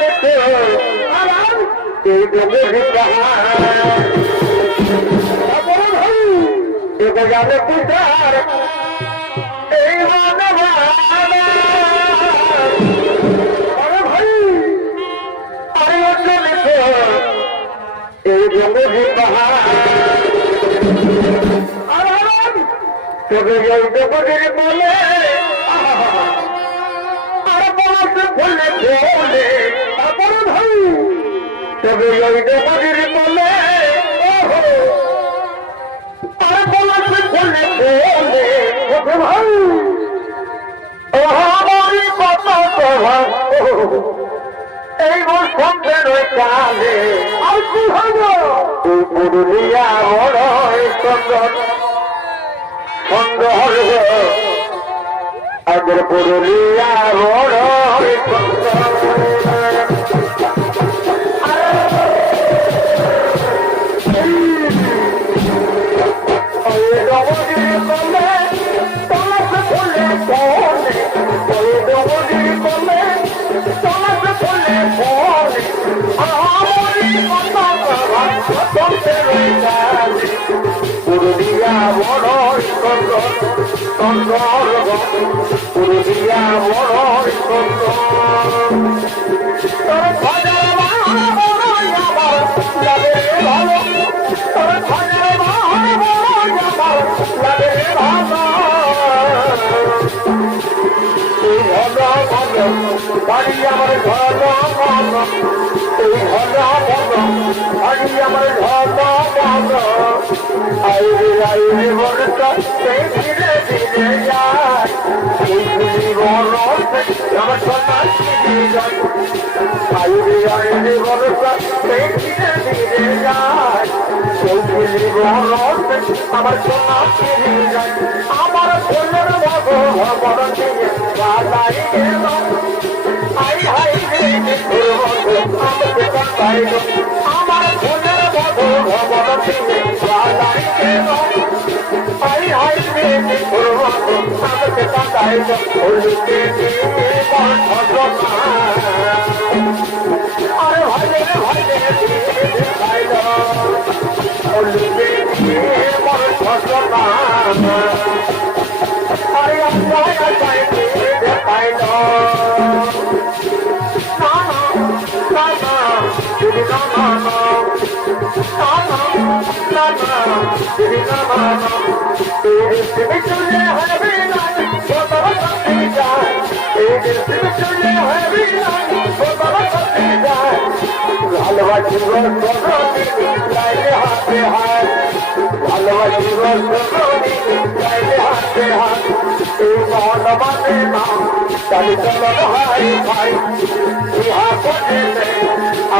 লেখে আরাম এই দেবে এবার জানে কোথায় এই মনে ভাই, আরে লেখে। এই জঙ্গলি পাহাড় তবে এই বলে বলে বলে, তারপরে ভাই, তবে এই জগতের বলে আর বলতে বলে বলে ওকে ভাই, আমার কত প্রভাব এই বসন্তের ওই কালে আর কি হলো? পুরুলিয়া বড় সুন্দর সুন্দর আজের পুরুলিয়া বড় সুন্দর পুরুলিয়া বড় সুন্দর তোর ভজা বড় আমার লাগে ভালো বাড়ি আমার ঘর এই ঘর বাড়ি আমার ঘর আইরে আইরে বর্ষা ধীরে ধীরে যায়। আমার সন্ন্যাস আইরে আইরে বর্ষা ধীরে ধীরে যায়। আমার ফুলের মতো বড় দিয়ে বাজাই গেল আই হাই রে আমাকে পাইল ফুলকে আরে ভাই রে ভাই রে পাইল ফুলকে বড় ঘটনা আরে আল্লাহ हलवा जीवन पहले हाथ पे हाथ हलवा जीवन पहले हाथ पे हाथ बाबा ने नाम चल चलो भाई भाई यहाँ को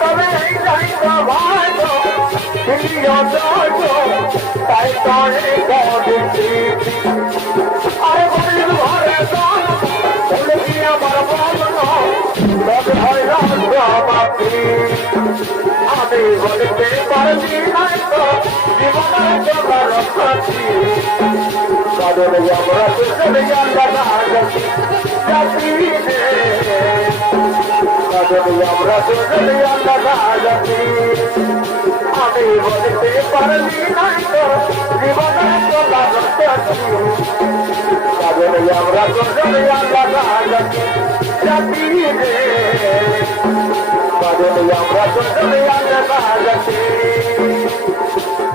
তবে এই ভাইব প্রিয় তাই আমি বলতে পারছি নাই জীবনের জন্য রক্ষাছি আমরা দুজনে আল্লাহ রাজাতি আমি বলতে পারলি নাই তো জীবনে চলা করতে কাজলে আমরা দুজনে আল্লাহ রাজাতি জাতি রে কাজলে আমরা দুজনে আল্লাহ রাজাতি